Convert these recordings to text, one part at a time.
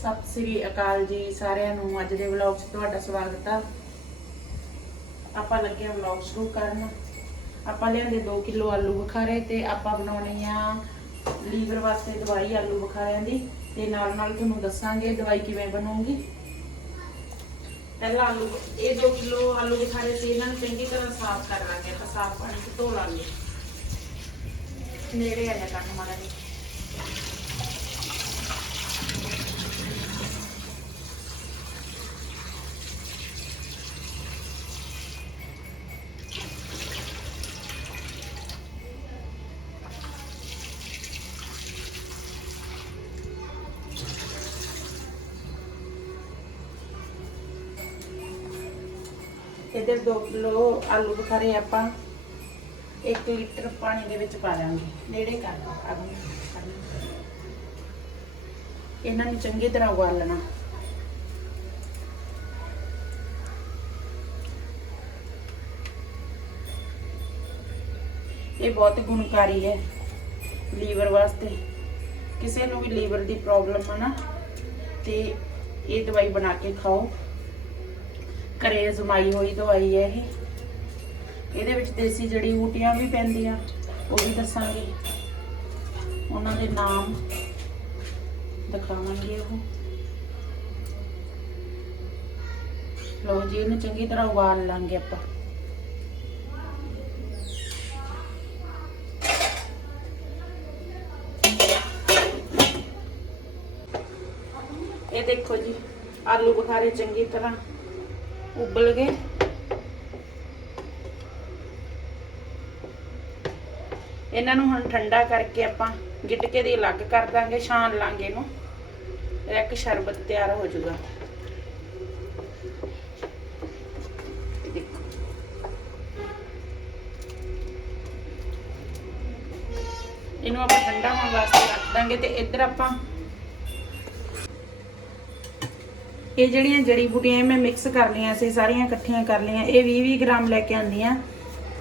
ਸਤਿ ਸ੍ਰੀ ਅਕਾਲ ਜੀ ਸਾਰਿਆਂ ਨੂੰ। ਅੱਜ ਦੇ ਵਲੌਗ 'ਚ ਤੁਹਾਡਾ ਸਵਾਗਤ ਆ। ਆਪਾਂ ਲੱਗੇ ਹਾਂ ਵਲੌਗ ਸ਼ੁਰੂ ਕਰਨ। ਆਪਾਂ ਲਿਆਂਦੇ 2 ਕਿਲੋ ਆਲੂ ਬੁਖਾਰੇ ਤੇ ਆਪਾਂ ਬਣਾਉਣੀ ਆ ਲੀਵਰ ਵਾਸਤੇ ਦਵਾਈ ਆਲੂ ਬੁਖਾਰਿਆਂ ਦੀ। ਤੇ ਨਾਲ ਨਾਲ ਤੁਹਾਨੂੰ ਦੱਸਾਂਗੇ ਦਵਾਈ ਕਿਵੇਂ ਬਣੂਗੀ। ਪਹਿਲਾਂ ਆਲੂ, ਇਹ 2 ਕਿਲੋ ਆਲੂ ਬੁਖਾਰੇ ਸੀ, ਇਹਨਾਂ ਨੂੰ ਚੰਗੀ ਤਰ੍ਹਾਂ ਸਾਫ਼ ਕਰ ਲਾਂਗੇ। ਆਪਾਂ ਸਾਫ਼ ਪਾਣੀ 'ਚ ਧੋ ਲਾਂਗੇ। ਨੇੜੇ ਆ ਜਾ ਕਰਨ ਮਾਰਾ ਜੀ ਇਹਦੇ 2 ਕਿਲੋ ਆਲੂ ਬੁਖਾਰੇ ਆਪਾਂ 1 ਲੀਟਰ ਪਾਣੀ ਦੇ ਵਿੱਚ ਪਾ ਦਾਂਗੇ। ਨੇੜੇ ਕਰ ਲਓ। ਇਹਨਾਂ ਨੂੰ ਚੰਗੀ ਤਰ੍ਹਾਂ ਉਬਾਲਣਾ। ਇਹ ਬਹੁਤ ਗੁਣਕਾਰੀ ਹੈ ਲੀਵਰ ਵਾਸਤੇ। ਕਿਸੇ ਨੂੰ ਵੀ ਲੀਵਰ ਦੀ ਪ੍ਰੋਬਲਮ ਹੈ ਨਾ, ਤੇ ਇਹ ਦਵਾਈ ਬਣਾ ਕੇ ਖਾਓ। ਘਰੇ ਅਜ਼ਮਾਈ ਹੋਈ ਦਵਾਈ ਹੈ ਇਹ। ਇਹਦੇ ਵਿੱਚ ਦੇਸੀ ਜੜੀ ਬੂਟੀਆਂ ਵੀ ਪੈਂਦੀਆਂ, ਉਹ ਵੀ ਦੱਸਾਂਗੇ। ਉਹਨਾਂ ਦੇ ਨਾਮ ਦਿਖਾਵਾਂਗੇ ਉਹ। ਲਓ ਜੀ, ਇਹਨੂੰ ਚੰਗੀ ਤਰ੍ਹਾਂ ਉਬਾਲ ਲਾਂਗੇ ਆਪਾਂ। ਇਹ ਦੇਖੋ ਜੀ, ਆਲੂ ਬੁਖਾਰੇ ਚੰਗੀ ਤਰ੍ਹਾਂ ਉਬਲ ਗਏ। ਇਹਨਾਂ ਨੂੰ ਹੁਣ ਠੰਡਾ ਕਰਕੇ ਆਪਾਂ ਗਿਟਕੇ ਦੀ ਅਲੱਗ ਕਰ ਦਾਂਗੇ, ਛਾਣ ਲਾਂਗੇ ਇਹਨੂੰ। ਇਹ ਇੱਕ ਸ਼ਰਬਤ ਤਿਆਰ ਹੋ ਜਾਊਗਾ। ਇਹਨੂੰ ਆਪਾਂ ਠੰਡਾ ਹੋਣ ਵਾਸਤੇ ਰੱਖ ਦਾਂਗੇ ਤੇ ਇੱਧਰ ਆਪਾਂ ਇਹ ਜਿਹੜੀਆਂ ਜੜੀ ਬੂਟੀਆਂ ਇਹ ਮੈਂ ਮਿਕਸ ਕਰ ਲਈਆਂ ਸੀ, ਸਾਰੀਆਂ ਇਕੱਠੀਆਂ ਕਰ ਲਈਆਂ। ਇਹ 20 20 ਗ੍ਰਾਮ ਲੈ ਕੇ ਆਂਦੀਆਂ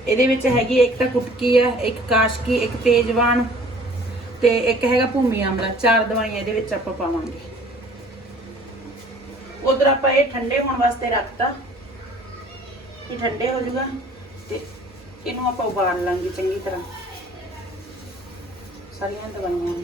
ਇਹਦੇ ਵਿੱਚ ਹੈਗੀ ਇੱਕ ਤਾਂ ਕੁਟਕੀ ਆ, ਇੱਕ ਕਾਸ਼ਕੀ, ਇੱਕ ਤੇਜਵਾਨ ਤੇ ਇੱਕ ਹੈਗਾ ਭੂਮੀ ਆਮਲਾ। ਚਾਰ ਦਵਾਈਆਂ ਇਹਦੇ ਵਿੱਚ ਆਪਾਂ ਪਾਵਾਂਗੇ। ਉਧਰ ਆਪਾਂ ਇਹ ਠੰਡੇ ਹੋਣ ਵਾਸਤੇ ਰੱਖਤਾ। ਇਹ ਠੰਡੇ ਹੋ ਜਾਊਗਾ ਤੇ ਇਹਨੂੰ ਆਪਾਂ ਉਬਾਲ ਲਾਂਗੇ ਚੰਗੀ ਤਰ੍ਹਾਂ। ਸਾਰੀਆਂ ਦਵਾਈਆਂ ਨੂੰ।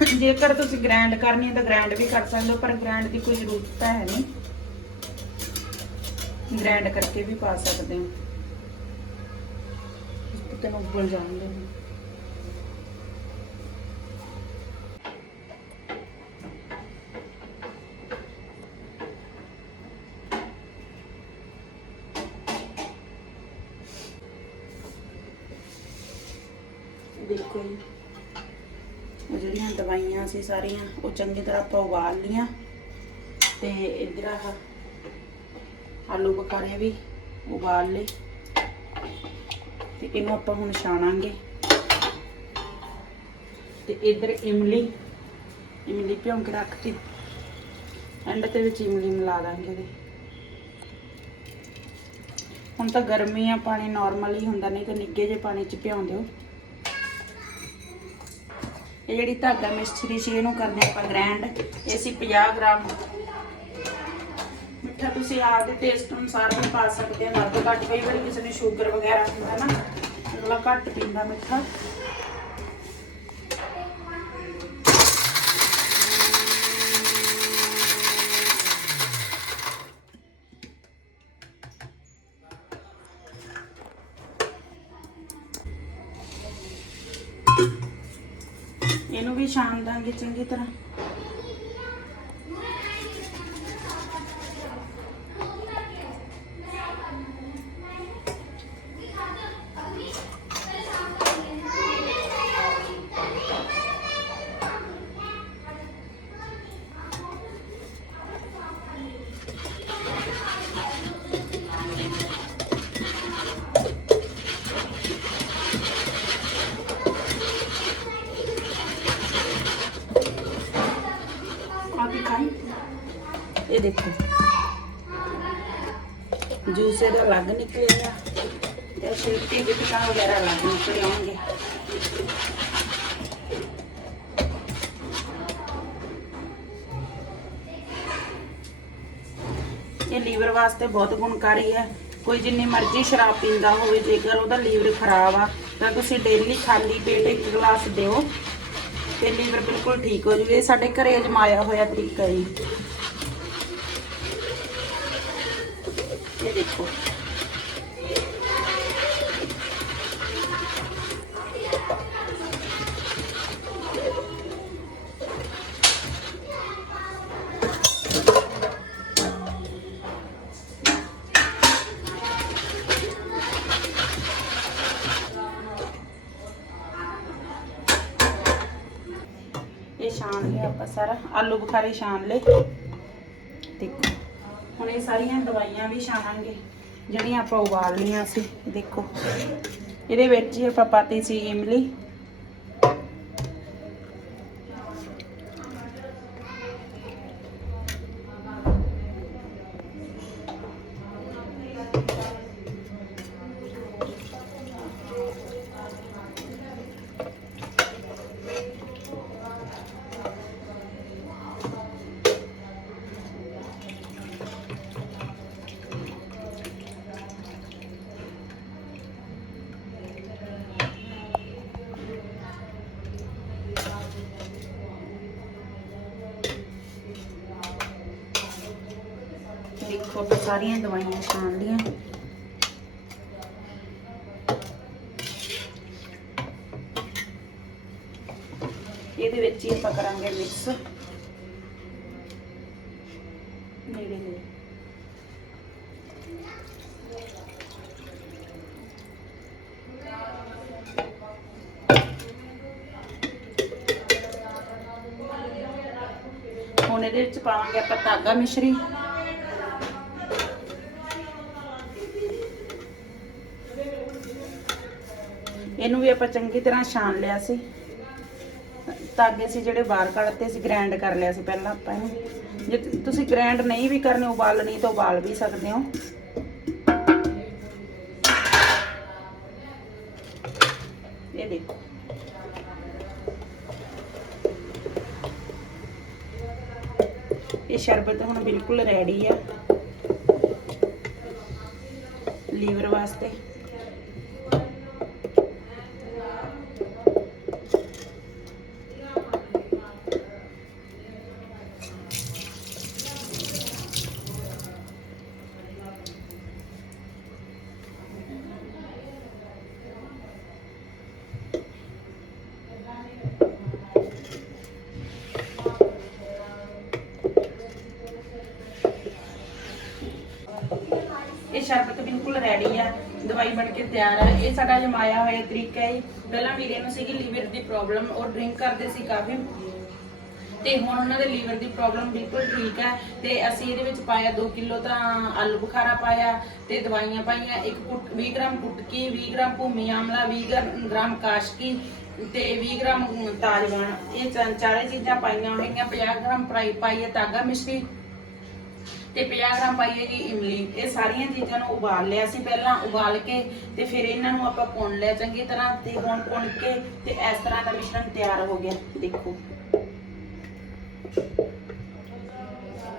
ਜੇਕਰ ਤੁਸੀਂ ਗ੍ਰੈਂਡ ਕਰਨੀ ਹੈ ਤਾਂ ਗ੍ਰਾਈਂਡ ਵੀ ਕਰ ਸਕਦੇ ਹੋ, ਪਰ ਗ੍ਰਾਈਂਡ ਦੀ ਕੋਈ ਜ਼ਰੂਰਤ ਤਾਂ ਹੈ ਨਹੀਂ। ਗ੍ਰਾਈਂਡ ਕਰਕੇ ਵੀ ਪਾ ਸਕਦੇ ਹੋ। ਤੈਨੂੰ ਉੱਬਲ ਜਾਣਦੇ ਨੇ ਦੇਖੋ ਜੀ ਜਿਹੜੀਆਂ ਦਵਾਈਆਂ ਸੀ ਸਾਰੀਆਂ, ਉਹ ਚੰਗੀ ਤਰ੍ਹਾਂ ਆਪਾਂ ਉਬਾਲ ਲੀਆਂ ਤੇ ਇਧਰ ਆਹ ਆਲੂ ਬੁਖਾਰੇ ਵੀ ਉਬਾਲ ਲਏ। ਤੇ ਇਹਨੂੰ ਆਪਾਂ ਹੁਣ ਛਾਣਾਂਗੇ। ਤੇ ਇਧਰ ਇਮਲੀ ਇਮਲੀ ਭਿਉਂ ਕੇ ਰੱਖਤੀ। ਐਂਡ ਤੇ ਵਿੱਚ ਇਮਲੀ ਮਿਲਾ ਦਾਂਗੇ ਇਹਦੇ। ਹੁਣ ਤਾਂ ਗਰਮੀ ਆ, ਪਾਣੀ ਨਾਰਮਲ ਹੀ ਹੁੰਦਾ, ਨਹੀਂ ਤਾਂ ਨਿੱਗੇ ਜੇ ਪਾਣੀ ਚ ਭਿਉਂ ਦਿਓ ਇਹ ਜਿਹੜੀ ਧਾਗਾ ਮਿਸਤਰੀ ਸੀ, ਇਹਨੂੰ ਕਰਦੇ ਆਪਾਂ ਗ੍ਰੈਂਡ ਇਹ ਸੀ 50 ਗ੍ਰਾਮ। ਮਿੱਠਾ ਤੁਸੀਂ ਆਪਦੇ ਟੇਸਟ ਅਨੁਸਾਰ ਵੀ ਪਾ ਸਕਦੇ ਹੋ। ਵੱਧ ਘੱਟ, ਕਈ ਵਾਰੀ ਕਿਸੇ ਨੇ ਸ਼ੂਗਰ ਵਗੈਰਾ ਹੁੰਦਾ ਨਾ ਅਗਲਾ ਘੱਟ ਪੀਂਦਾ ਮਿੱਠਾ। ਇਹਨੂੰ ਵੀ ਛਾਣ ਦਾਂਗੇ ਚੰਗੀ ਤਰ੍ਹਾਂ। ਇਹ ਦੇਖੋ। ਜੂਸ ਇਹਦਾ ਅਲੱਗ ਨਿਕਲੇਗਾ। ਤੇ ਛਿਲਕੇ ਗਿਟਕਾਂ ਵਗੈਰਾ ਅਲੱਗ ਨਿਕਲ ਆਉਣਗੇ। ਇਹ ਲੀਵਰ ਵਾਸਤੇ ਬਹੁਤ ਗੁਣਕਾਰੀ ਹੈ। ਕੋਈ ਜਿੰਨੀ ਮਰਜ਼ੀ ਸ਼ਰਾਬ ਪੀਂਦਾ ਹੋਵੇ, ਜੇਕਰ ਉਹਦਾ ਲੀਵਰ ਖਰਾਬ ਆ, ਤਾਂ ਤੁਸੀਂ ਡੇਲੀ ਖਾਲੀ ਪੇਟ ਇੱਕ ਗਲਾਸ ਦਿਓ। ਤੇ ਲੀਵਰ ਬਿਲਕੁਲ ਠੀਕ ਹੋ ਜੂਵੇ ਸਾਡੇ ਘਰੇ ਅਜਮਾਇਆ ਹੋਇਆ ਤਰੀਕਾ ਜੀ ਇਹ ਦੇਖੋ। ਇਹ ਛਾਣ ਲਿਆ ਆਪਾਂ ਸਾਰਾ। ਆਲੂ ਬੁਖਾਰੇ ਛਾਣ ਲਏ। ਦੇਖੋ, ਹੁਣ ਇਹ ਸਾਰੀਆਂ ਦਵਾਈਆਂ ਵੀ ਛਾਣਾਂਗੇ, ਜਿਹੜੀਆਂ ਆਪਾਂ ਉਬਾਲਣੀਆਂ ਸੀ। ਦੇਖੋ, ਇਹਦੇ ਵਿੱਚ ਹੀ ਆਪਾਂ ਪਾਤੀ ਸੀ ਇਮਲੀ। ਦੇਖੋ ਸਾਰੀਆਂ ਦਵਾਈਆਂ ਖਾਣ ਦੀਆਂ ਇਹਦੇ ਵਿੱਚ ਹੀ ਆਪਾਂ ਕਰਾਂਗੇ ਮਿਕਸ ਨੇੜੇ ਨੇੜੇ। ਹੁਣ ਇਹਦੇ ਵਿੱਚ ਪਾਵਾਂਗੇ ਆਪਾਂ ਧਾਗਾ ਮਿਸ਼ਰੀ। ਇਹਨੂੰ ਵੀ ਆਪਾਂ ਚੰਗੀ ਤਰ੍ਹਾਂ ਛਾਣ ਲਿਆ ਸੀ। ਧਾਗੇ ਸੀ ਜਿਹੜੇ ਬਾਹਰ ਕੱਢਤੇ ਸੀ ਗ੍ਰਾਈਂਡ ਕਰ ਲਿਆ ਸੀ ਪਹਿਲਾਂ ਆਪਾਂ ਇਹਨੂੰ। ਜੇ ਤੁਸੀਂ ਗ੍ਰਾਈਂਡ ਨਹੀਂ ਵੀ ਕਰਨੇ ਉਬਾਲਣੀ ਤਾਂ ਉਬਾਲ ਵੀ ਸਕਦੇ ਹੋ। ਇਹ ਦੇਖੋ। ਇਹ ਸ਼ਰਬਤ ਹੁਣ ਬਿਲਕੁਲ ਰੈਡੀ ਆ। ਲੀਵਰ ਵਾਸਤੇ ਇਹ ਸ਼ਰਬਤ ਬਿਲਕੁਲ ਰੈਡੀ ਆ। ਦਵਾਈ ਬਣ ਕੇ ਤਿਆਰ ਆ। ਇਹ ਸਾਡਾ ਜਮਾਇਆ ਹੋਇਆ ਤਰੀਕਾ ਹੈ। ਪਹਿਲਾਂ ਵੀਰੇ ਨੂੰ ਸੀਗੀ ਲੀਵਰ ਦੀ ਪ੍ਰੋਬਲਮ ਉਹ ਡਰਿੰਕ ਕਰਦੇ ਸੀ ਕਾਫੀ। ਤੇ ਹੁਣ ਉਹਨਾਂ ਦੇ ਲੀਵਰ ਦੀ ਪ੍ਰੋਬਲਮ ਬਿਲਕੁਲ ਠੀਕ ਹੈ ਤੇ ਅਸੀਂ ਇਹਦੇ ਵਿੱਚ ਪਾਇਆ 2 ਕਿਲੋ ਤਾਂ ਆਲੂ ਬੁਖਾਰਾ ਪਾਇਆ। ਤੇ ਦਵਾਈਆਂ ਪਾਈਆਂ। ਇੱਕ 20 ਗ੍ਰਾਮ ਕੁਟਕੀ 20 ਗ੍ਰਾਮ ਭੂਮੀ ਆਮਲਾ 20 ਗ੍ਰਾਮ- ਕਾਸ਼ਕੀ ਤੇ 20 ਗ੍ਰਾਮ ਤਾਜਵਾਨ ਇਹ ਚਾਰੇ ਚੀਜ਼ਾਂ ਪਾਈਆਂ ਹੋਈਆਂ। 50 ਗ੍ਰਾਮ ਪਾਈ ਪਾਈ ਤਾਗਾ ਮਿਸ਼ਰੀ। ਤੇ 50 ਗ੍ਰਾਮ ਪਾਈਏ ਜੀ ਇਮਲੀ। ਇਹ ਸਾਰੀਆਂ ਚੀਜ਼ਾਂ ਨੂੰ ਉਬਾਲ ਲਿਆ ਸੀ ਪਹਿਲਾਂ, ਉਬਾਲ ਕੇ ਤੇ ਫਿਰ ਇਹਨਾਂ ਨੂੰ ਆਪਾਂ ਪੁਣ ਲਿਆ। ਚੰਗੀ ਤਰ੍ਹਾਂ ਤੇ ਹੁਣ ਪੁਣ ਕੇ ਤੇ ਇਸ ਤਰ੍ਹਾਂ ਦਾ ਮਿਸ਼ਰਣ ਤਿਆਰ ਹੋ ਗਿਆ। ਦੇਖੋ।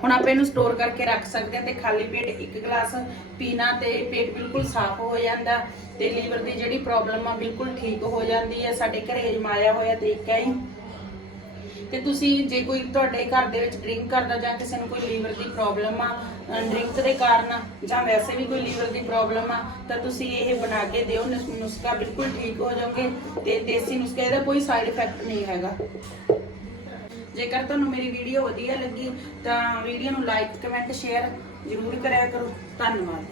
ਹੁਣ ਆਪਾਂ ਇਹਨੂੰ ਸਟੋਰ ਕਰਕੇ ਰੱਖ ਸਕਦੇ ਹਾਂ ਤੇ ਖਾਲੀ ਪੇਟ ਇੱਕ ਗਲਾਸ ਪੀਣਾ ਤੇ ਪੇਟ ਬਿਲਕੁਲ ਸਾਫ਼ ਹੋ ਜਾਂਦਾ ਤੇ ਲੀਵਰ ਦੀ ਜਿਹੜੀ ਪ੍ਰੋਬਲਮ ਆ, ਬਿਲਕੁਲ ਠੀਕ ਹੋ ਜਾਂਦੀ ਹੈ ਸਾਡੇ ਘਰੇ ਅਜਮਾਇਆ ਹੋਇਆ ਤਰੀਕਾ ਹੀ। ਤੇ ਤੁਸੀਂ ਜੇ ਕੋਈ ਤੁਹਾਡੇ ਘਰ ਦੇ ਵਿੱਚ ਡਰਿੰਕ ਕਰਦਾ ਜਾਂ ਕਿਸੇ ਨੂੰ ਕੋਈ ਲੀਵਰ ਦੀ ਪ੍ਰੋਬਲਮ ਆ ਡਰਿੰਕ ਦੇ ਕਾਰਨ ਜਾਂ ਵੈਸੇ ਵੀ ਕੋਈ ਲੀਵਰ ਦੀ ਪ੍ਰੋਬਲਮ ਆ, ਤਾਂ ਤੁਸੀਂ ਇਹ ਬਣਾ ਕੇ ਦਿਓ ਨੁਸਖਾ ਬਿਲਕੁਲ ਠੀਕ ਹੋ ਜਾਓਗੇ ਤੇ ਦੇਸੀ ਨੁਸਖਾ ਇਹਦਾ ਕੋਈ ਸਾਈਡ ਇਫੈਕਟ ਨਹੀਂ ਹੈਗਾ। ਜੇਕਰ ਤੁਹਾਨੂੰ ਮੇਰੀ ਵੀਡੀਓ ਵਧੀਆ ਲੱਗੀ, ਤਾਂ ਵੀਡੀਓ ਨੂੰ ਲਾਈਕ ਕਮੈਂਟ ਸ਼ੇਅਰ ਜ਼ਰੂਰ ਕਰਿਆ ਕਰੋ। ਧੰਨਵਾਦ।